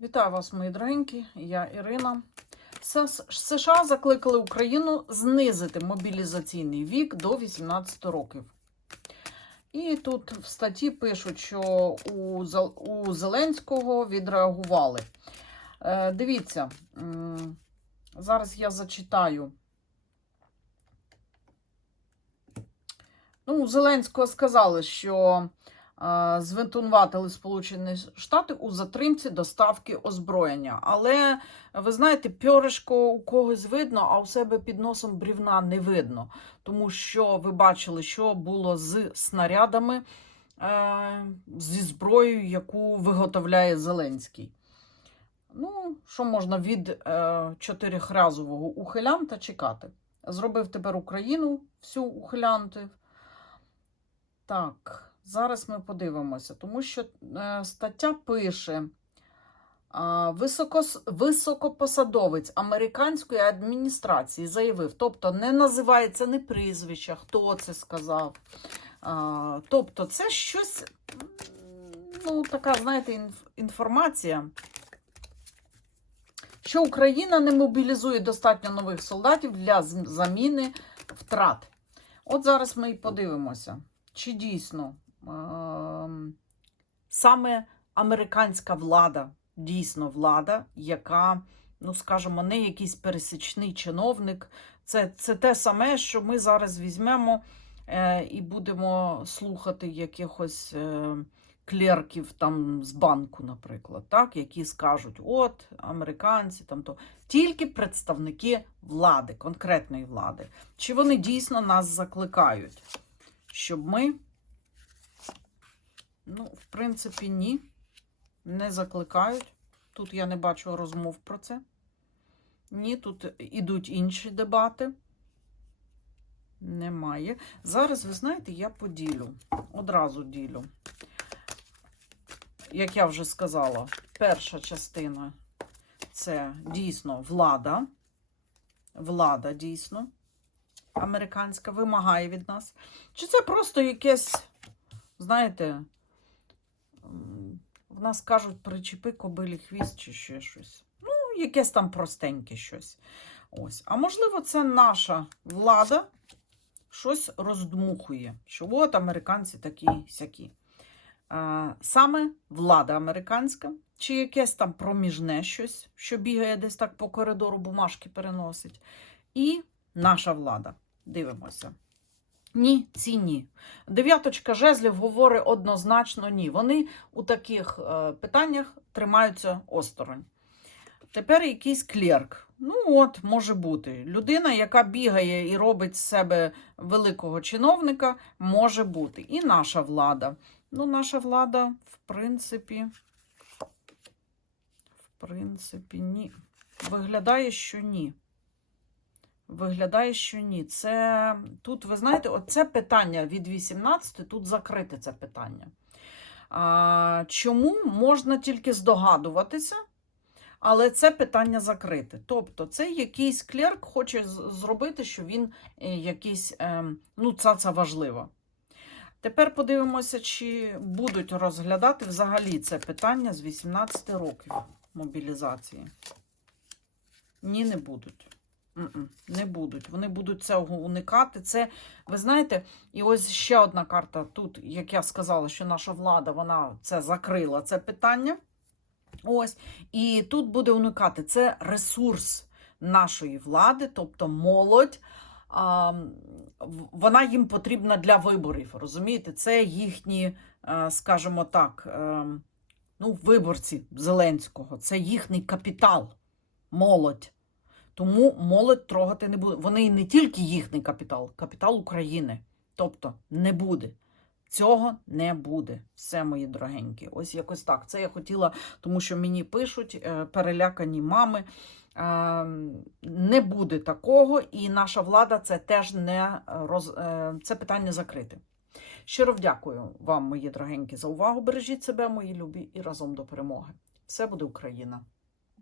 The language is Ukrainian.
Вітаю вас, мої дорогенькі. Я Ірина. США закликали Україну знизити мобілізаційний вік до 18 років. І тут в статті пишуть, що у, Зеленського відреагували. Е, дивіться, зараз я зачитаю. Ну, у Зеленського сказали, що е, звинуватили Сполучені Штати у затримці доставки озброєння. Але ви знаєте, пьоришко у когось видно, а у себе під носом брівна не видно. Тому що ви бачили, що було з снарядами, е, зі зброєю, яку виготовляє Зеленський. Ну, що можна від е, чотирихразового ухилянта чекати? Зробив тепер Україну всю ухилянтів. Так, зараз ми подивимося, тому що е, стаття пише. високопосадовець американської адміністрації заявив, тобто не називається не прізвища, хто це сказав. Тобто, це щось, ну, така, знаєте, інформація, що Україна не мобілізує достатньо нових солдатів для заміни втрат. От зараз ми і подивимося, чи дійсно саме американська влада, дійсно влада, яка, ну скажімо, не якийсь пересічний чиновник. Це, це те саме, що ми зараз візьмемо е, і будемо слухати якихось е, клерків там з банку, наприклад, так, які скажуть, от американці там то тільки представники влади, конкретної влади. Чи вони дійсно нас закликають, щоб ми, ну, в принципі, ні, не закликають. Тут я не бачу розмов про це. Ні, тут ідуть інші дебати. Немає. Зараз, ви знаєте, я поділю. Одразу ділю. Як я вже сказала, перша частина це дійсно влада. Влада дійсно американська вимагає від нас. Чи це просто якесь, знаєте, в нас кажуть, причепи кобилі хвіст чи ще щось. Ну, якесь там простеньке щось. Ось. А можливо, це наша влада щось роздмухує, що от американці такі сякі. Саме влада американська, чи якесь там проміжне щось, що бігає десь так по коридору, бумажки переносить. І наша влада. Дивимося. Ні, ці ні. Дев'яточка жезлів говорить однозначно ні. Вони у таких е, питаннях тримаються осторонь. Тепер якийсь клерк. Ну, от, може бути. Людина, яка бігає і робить з себе великого чиновника, може бути. І наша влада. Ну, наша влада, в принципі, в принципі, ні. Виглядає, що ні. Виглядає, що ні. Це тут, ви знаєте, оце питання від 18, тут закрите це питання. А, чому можна тільки здогадуватися, але це питання закрите. Тобто, це якийсь клерк хоче зробити, що він е, якийсь, ем, ну, це, це важливо. Тепер подивимося, чи будуть розглядати взагалі це питання з 18 років мобілізації. Ні, не будуть. Не будуть. Вони будуть цього уникати. Це, ви знаєте, і ось ще одна карта тут, як я сказала, що наша влада вона це закрила це питання. Ось. І тут буде уникати це ресурс нашої влади, тобто молодь. А, вона їм потрібна для виборів. Розумієте, це їхні, е, скажімо так, е, ну, виборці Зеленського, це їхній капітал, молодь. Тому молодь трогати не буде. Вони не тільки їхній капітал, капітал України. Тобто не буде. Цього не буде. Все, мої дорогенькі. Ось якось так. Це я хотіла, тому що мені пишуть е, перелякані мами. Е, Не буде такого, і наша влада це теж не роз... е, це питання закрите. Щиро вдякую вам, мої дорогенькі, за увагу. Бережіть себе, мої любі, і разом до перемоги. Все буде Україна!